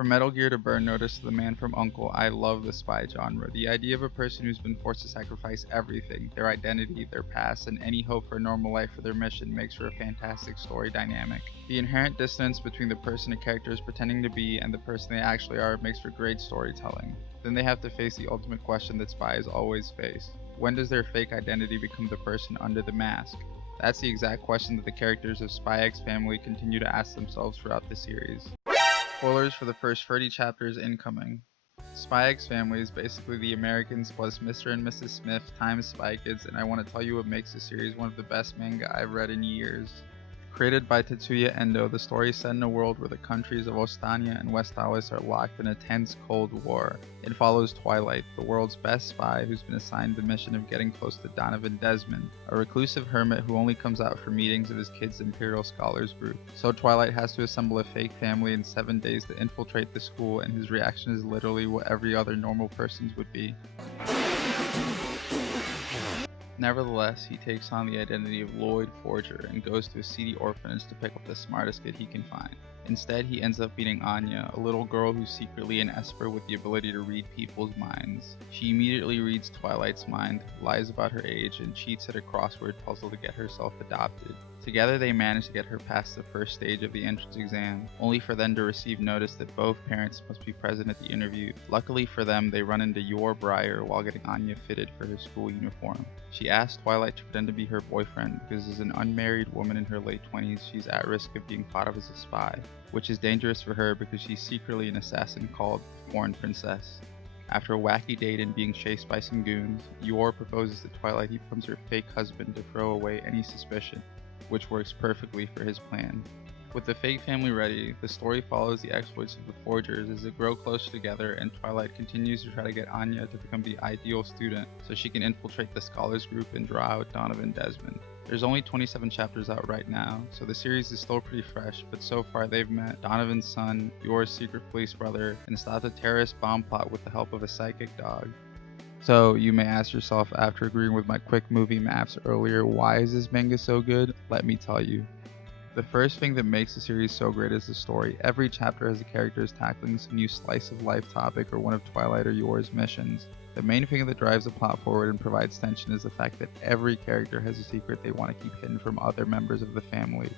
From Metal Gear to Burn Notice to The Man from U.N.C.L.E., I love the spy genre. The idea of a person who's been forced to sacrifice everything, their identity, their past, and any hope for a normal life for their mission makes for a fantastic story dynamic. The inherent dissonance between the person a character is pretending to be and the person they actually are makes for great storytelling. Then they have to face the ultimate question that spies always face. When does their fake identity become the person under the mask? That's the exact question that the characters of Spy X Family continue to ask themselves throughout the series. Spoilers for the first 30 chapters incoming. Spy X Family is basically the Americans plus Mr. and Mrs. Smith times Spy Kids, and I want to tell you what makes the series one of the best manga I've read in years. Created by Tetsuya Endo, the story is set in a world where the countries of Ostania and Westalis are locked in a tense Cold War. It follows Twilight, the world's best spy who's been assigned the mission of getting close to Donovan Desmond, a reclusive hermit who only comes out for meetings of his kids' Imperial Scholars group. So Twilight has to assemble a fake family in 7 days to infiltrate the school, and his reaction is literally what every other normal person's would be. Nevertheless, he takes on the identity of Lloyd Forger and goes to a seedy orphanage to pick up the smartest kid he can find. Instead, he ends up meeting Anya, a little girl who's secretly an Esper with the ability to read people's minds. She immediately reads Twilight's mind, lies about her age, and cheats at a crossword puzzle to get herself adopted. Together they manage to get her past the first stage of the entrance exam, only for them to receive notice that both parents must be present at the interview. Luckily for them, they run into Yor Breyer while getting Anya fitted for her school uniform. She asks Twilight to pretend to be her boyfriend because as an unmarried woman in her late 20s, she's at risk of being thought of as a spy, which is dangerous for her because she's secretly an assassin called Foreign Princess. After a wacky date and being chased by some goons, Yor proposes to Twilight he becomes her fake husband to throw away any suspicion, which works perfectly for his plan. With the fake family ready, the story follows the exploits of the Forgers as they grow closer together, and Twilight continues to try to get Anya to become the ideal student so she can infiltrate the Scholars group and draw out Donovan Desmond. There's only 27 chapters out right now, so the series is still pretty fresh, but so far they've met Donovan's son, Yor's secret police brother, and stopped a terrorist bomb plot with the help of a psychic dog. So you may ask yourself, after agreeing with my quick movie maps earlier, why is this manga so good? Let me tell you. The first thing that makes the series so great is the story. Every chapter has the characters tackling some new slice of life topic or one of Twilight or Yor's missions. The main thing that drives the plot forward and provides tension is the fact that every character has a secret they want to keep hidden from other members of the family.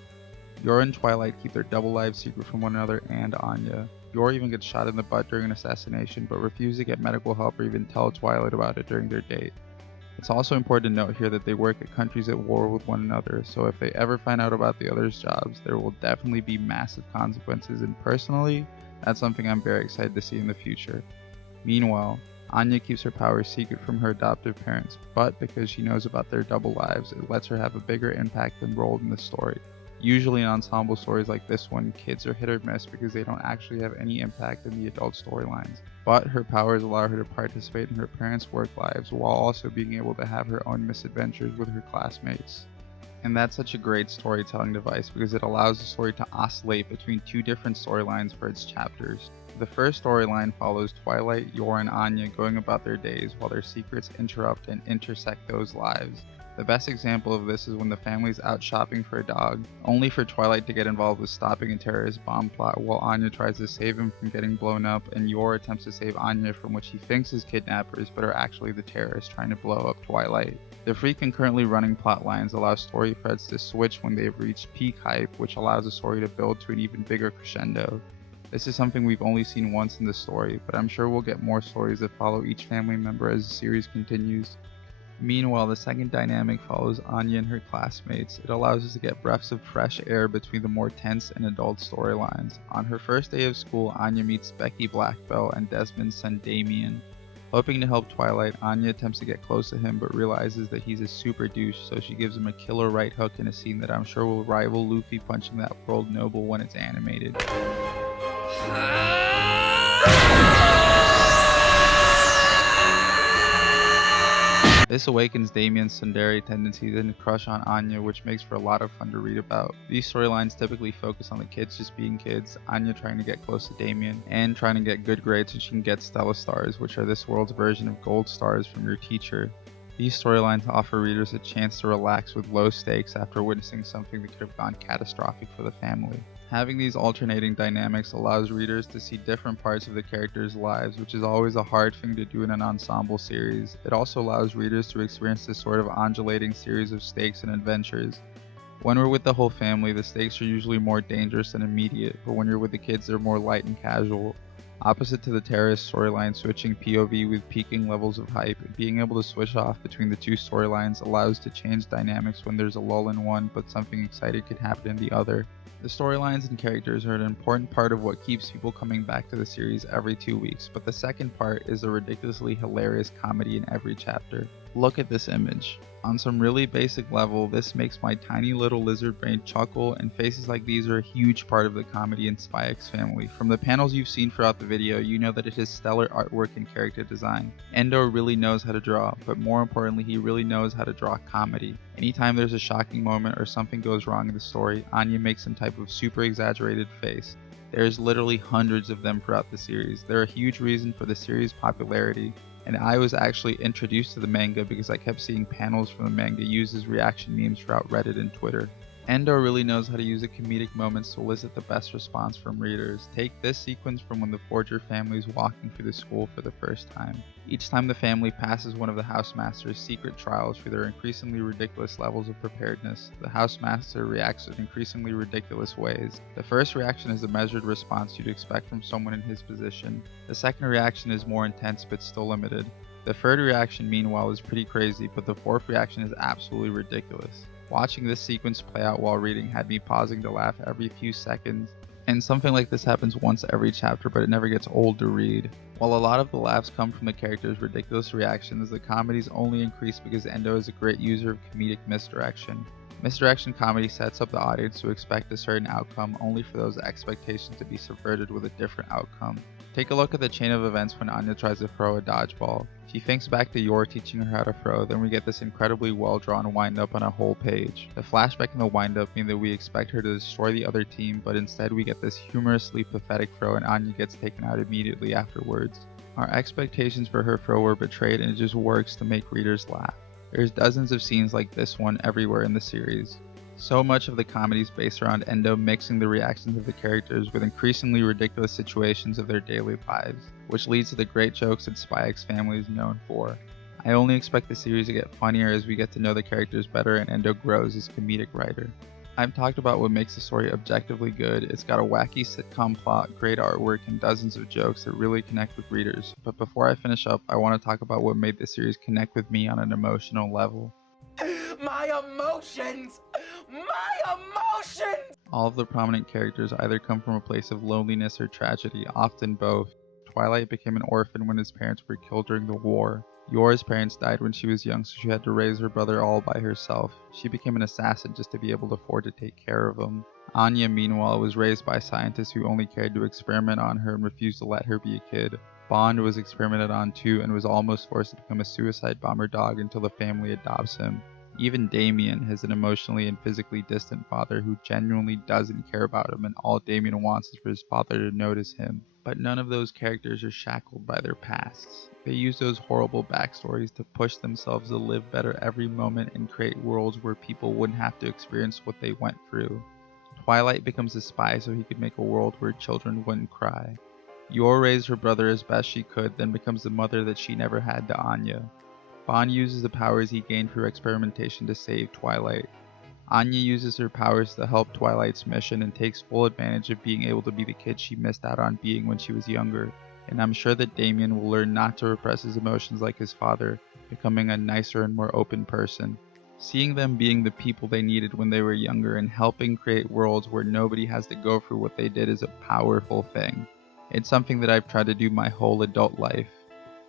Yor and Twilight keep their double lives secret from one another and Anya. Yor even gets shot in the butt during an assassination, but refuses to get medical help or even tell Twilight about it during their date. It's also important to note here that they work at countries at war with one another, so if they ever find out about the other's jobs, there will definitely be massive consequences, and personally, that's something I'm very excited to see in the future. Meanwhile, Anya keeps her powers secret from her adoptive parents, but because she knows about their double lives, it lets her have a bigger impact than role in the story. Usually in ensemble stories like this one, kids are hit or miss because they don't actually have any impact in the adult storylines. But her powers allow her to participate in her parents' work lives while also being able to have her own misadventures with her classmates. And that's such a great storytelling device because it allows the story to oscillate between two different storylines for its chapters. The first storyline follows Twilight, Yor, and Anya going about their days while their secrets interrupt and intersect those lives. The best example of this is when the family's out shopping for a dog, only for Twilight to get involved with stopping a terrorist bomb plot while Anya tries to save him from getting blown up, and Yor attempts to save Anya from what she thinks is kidnappers but are actually the terrorists trying to blow up Twilight. The three concurrently running plot lines allow story threads to switch when they've reached peak hype, which allows the story to build to an even bigger crescendo. This is something we've only seen once in the story, but I'm sure we'll get more stories that follow each family member as the series continues. Meanwhile, the second dynamic follows Anya and her classmates. It allows us to get breaths of fresh air between the more tense and adult storylines. On her first day of school, Anya meets Becky Blackbell and Desmond's son Damien. Hoping to help Twilight, Anya attempts to get close to him but realizes that he's a super douche, so she gives him a killer right hook in a scene that I'm sure will rival Luffy punching that world noble when it's animated. This awakens Damien's tsundere tendencies and crush on Anya, which makes for a lot of fun to read about. These storylines typically focus on the kids just being kids, Anya trying to get close to Damien, and trying to get good grades so she can get Stella Stars, which are this world's version of gold stars from your teacher. These storylines offer readers a chance to relax with low stakes after witnessing something that could have gone catastrophic for the family. Having these alternating dynamics allows readers to see different parts of the characters' lives, which is always a hard thing to do in an ensemble series. It also allows readers to experience this sort of undulating series of stakes and adventures. When we're with the whole family, the stakes are usually more dangerous and immediate, but when you're with the kids, they're more light and casual. Opposite to the terrorist storyline, switching POV with peaking levels of hype, being able to switch off between the two storylines allows to change dynamics when there's a lull in one, but something exciting could happen in the other. The storylines and characters are an important part of what keeps people coming back to the series every 2 weeks, but the second part is the ridiculously hilarious comedy in every chapter. Look at this image. On some really basic level, this makes my tiny little lizard brain chuckle, and faces like these are a huge part of the comedy in Spy X Family. From the panels you've seen throughout the video, you know that it has stellar artwork and character design. Endo really knows how to draw, but more importantly, he really knows how to draw comedy. Anytime there's a shocking moment or something goes wrong in the story, Anya makes some type of super exaggerated face. There's literally hundreds of them throughout the series. They're a huge reason for the series' popularity, and I was actually introduced to the manga because I kept seeing panels from the manga used as reaction memes throughout Reddit and Twitter. Endo really knows how to use the comedic moments to elicit the best response from readers. Take this sequence from when the Forger family is walking through the school for the first time. Each time the family passes one of the housemaster's secret trials for their increasingly ridiculous levels of preparedness, the housemaster reacts in increasingly ridiculous ways. The first reaction is a measured response you'd expect from someone in his position. The second reaction is more intense but still limited. The third reaction, meanwhile, is pretty crazy, but the fourth reaction is absolutely ridiculous. Watching this sequence play out while reading had me pausing to laugh every few seconds, and something like this happens once every chapter, but it never gets old to read. While a lot of the laughs come from the characters' ridiculous reactions, the comedies only increase because Endo is a great user of comedic misdirection. Misdirection comedy sets up the audience to expect a certain outcome only for those expectations to be subverted with a different outcome. Take a look at the chain of events when Anya tries to throw a dodgeball. She thinks back to Yor teaching her how to throw, then we get this incredibly well-drawn wind-up on a whole page. The flashback and the wind-up mean that we expect her to destroy the other team, but instead we get this humorously pathetic throw and Anya gets taken out immediately afterwards. Our expectations for her throw were betrayed, and it just works to make readers laugh. There's dozens of scenes like this one everywhere in the series. So much of the comedy is based around Endo mixing the reactions of the characters with increasingly ridiculous situations of their daily lives, which leads to the great jokes that Spy X Family is known for. I only expect the series to get funnier as we get to know the characters better and Endo grows as a comedic writer. I've talked about what makes the story objectively good. It's got a wacky sitcom plot, great artwork, and dozens of jokes that really connect with readers. But before I finish up, I want to talk about what made the series connect with me on an emotional level. My emotions! My emotions! All of the prominent characters either come from a place of loneliness or tragedy, often both. Twilight became an orphan when his parents were killed during the war. Yor's parents died when she was young, so she had to raise her brother all by herself. She became an assassin just to be able to afford to take care of him. Anya, meanwhile, was raised by scientists who only cared to experiment on her and refused to let her be a kid. Bond was experimented on too and was almost forced to become a suicide bomber dog until the family adopts him. Even Damien has an emotionally and physically distant father who genuinely doesn't care about him, and all Damien wants is for his father to notice him. But none of those characters are shackled by their pasts. They use those horrible backstories to push themselves to live better every moment and create worlds where people wouldn't have to experience what they went through. Twilight becomes a spy so he could make a world where children wouldn't cry. Yor raised her brother as best she could, then becomes the mother that she never had to Anya. Bond uses the powers he gained through experimentation to save Twilight. Anya uses her powers to help Twilight's mission and takes full advantage of being able to be the kid she missed out on being when she was younger. And I'm sure that Damien will learn not to repress his emotions like his father, becoming a nicer and more open person. Seeing them being the people they needed when they were younger and helping create worlds where nobody has to go through what they did is a powerful thing. It's something that I've tried to do my whole adult life.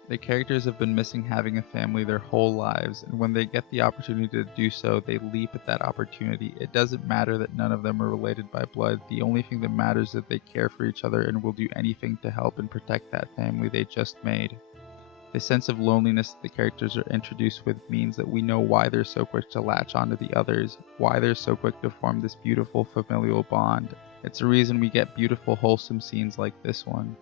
The characters have been missing having a family their whole lives, and when they get the opportunity to do so, they leap at that opportunity. It doesn't matter that none of them are related by blood. The only thing that matters is that they care for each other and will do anything to help and protect that family they just made. The sense of loneliness that the characters are introduced with means that we know why they're so quick to latch onto the others, why they're so quick to form this beautiful familial bond. It's the reason we get beautiful, wholesome scenes like this one.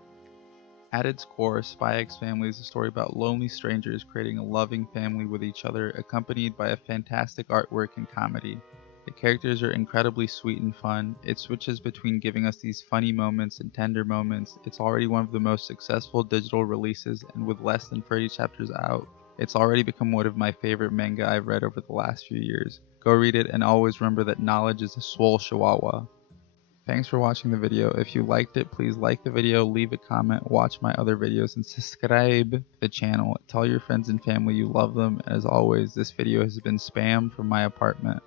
At its core, Spy X Family is a story about lonely strangers creating a loving family with each other, accompanied by a fantastic artwork and comedy. The characters are incredibly sweet and fun. It switches between giving us these funny moments and tender moments. It's already one of the most successful digital releases, and with less than 30 chapters out, it's already become one of my favorite manga I've read over the last few years. Go read it, and always remember that knowledge is a swole chihuahua. Thanks for watching the video. If you liked it, please like the video, leave a comment, watch my other videos, and subscribe to the channel. Tell your friends and family you love them. As always, this video has been spammed from my apartment.